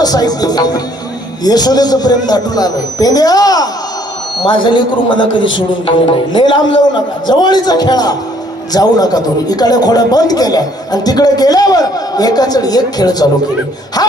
पूर्ण साहित्य यशोदेचं प्रेम दाटून आलंय. पेंद्या माझं लेकरू मला कधी सोडून गेलं नाही. लय लांब जाऊ नका, जवळीचा खेळा जाऊ नका. तुम्ही इकडे खोड्या बंद केल्या आणि तिकडे गेल्यावर एकाच एक खेळ चालू केले. हा